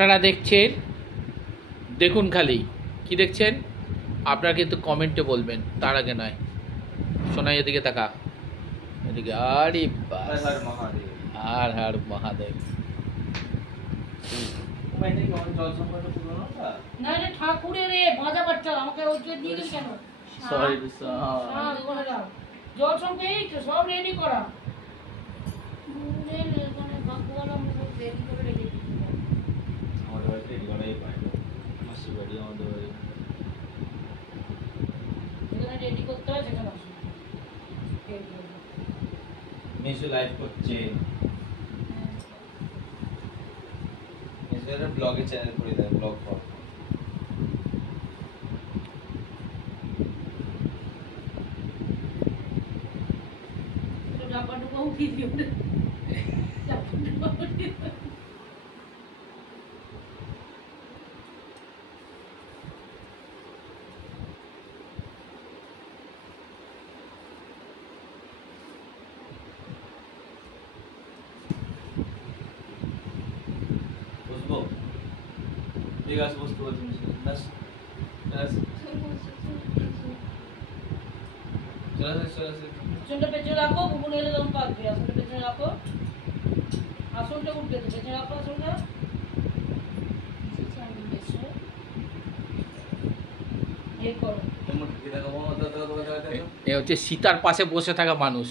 আপনারা দেখছেন, দেখুন খালি কি দেখছেন আপনারা কিন্তু কমেন্টে বলবেন, তার আগে নয়। শোনাই এদিকে তাকা, এদিকে। আরে বাস, হর হর মহাদেব। না রে ঠাকুরের রে ভাজা বাচ্চা আমাকে ওই যে দিয়ে দিস কেন? সরি হ্যাঁ ওখানে যাও, জল সঙ্গে এই তো সব রেডি করা। মুড়ে মানে বাকুয়ালা মুড়ে রেডি করে রেখে দিচ্ছি। আমাদের বাড়িতে রেডি করাই পায় না, মাসি বাড়ি আমাদের বাড়ি। যেখানে রেডি করতে হয় সেখানে আসো। মিশু লাইভ করছে, মিশুর ব্লগে চ্যানেল করে দেয়, ব্লগ কর। তো ডাব্বা ডুবা উঠিয়ে দিও না, ডাব্বা ডুবা উঠিয়ে দিও। বুঝবো ঠিক আছে, বুঝতে পারছি ব্যাস ব্যাস। আসনটা পেছনে রাখো, বুবুন এলে তখন পাকবে। আসনটা পেছনে রাখো, আসনটা উঠবে তো, পেছনে রাখো আসনটা। এই করো। এ হচ্ছে সীতার পাশে বসে থাকা মানুষ।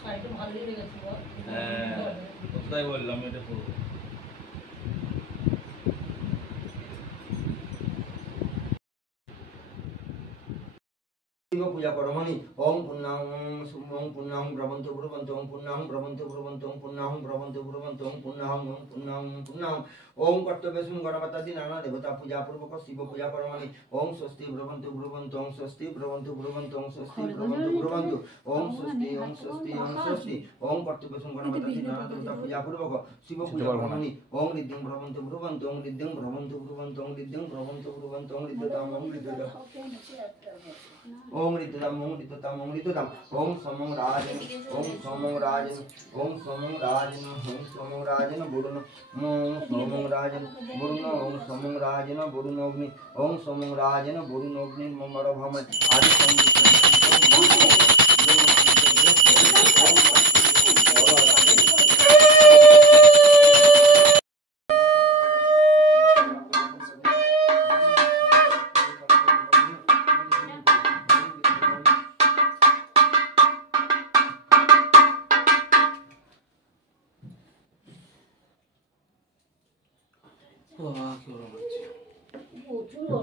শাড়িটা ভালোই লেগেছে বল। হ্যাঁ কোথায় বললাম এটা পুরো। पूजा कर्मणि ओम पुण्यं सुमं पुण्यं ब्रह्मन्तु ब्रह्मन्तु ओम पुण्यं ब्रह्मन्तु ब्रह्मन्तु ओम पुण्यं ब्रह्मन्तु ब्रह्मन्तु ओम पुण्यं ओम कर्तव्यस्मिन् गणपति नाना देवता पूजा पूर्वक शिव पूजा कर्मणि ओम स्वस्ति ब्रह्मन्तु ब्रह्मन्तु ओम स्वस्ति ब्रह्मन्तु ब्रह्मन्तु ओम स्वस्ति ब्रह्मन्तु ब्रह्मन्तु ओम स्वस्ति ओम स्वस्ति ओम स्वस्ति ओम कर्तव्यस्मिन् गणपति नाना देवता पूजा पूर्वक शिव पूजा कर्मणि ओम रिद्धिं ब्रह्मन्तु ब्रह्मन्तु ओम रिद्धिं ब्रह्मन्तु ब्रह्मन्तु ओम रिद्धिं ब्रह्मन्तु ब्रह्मन्तु ओम रिद्धताम् ओम रिद्धताम् ओम रिद्धताम् ओम रिद्धताम् ओम रिद्धताम् ओम समं राजन ओम समं राजन ओम समं राजन ओम समं राजन वरुण ओम समं राजन वरुण ओम समं राजन वरुण अग्नि ओम समं राजन वरुण अग्नि ममर भमन आदि কি বলবো।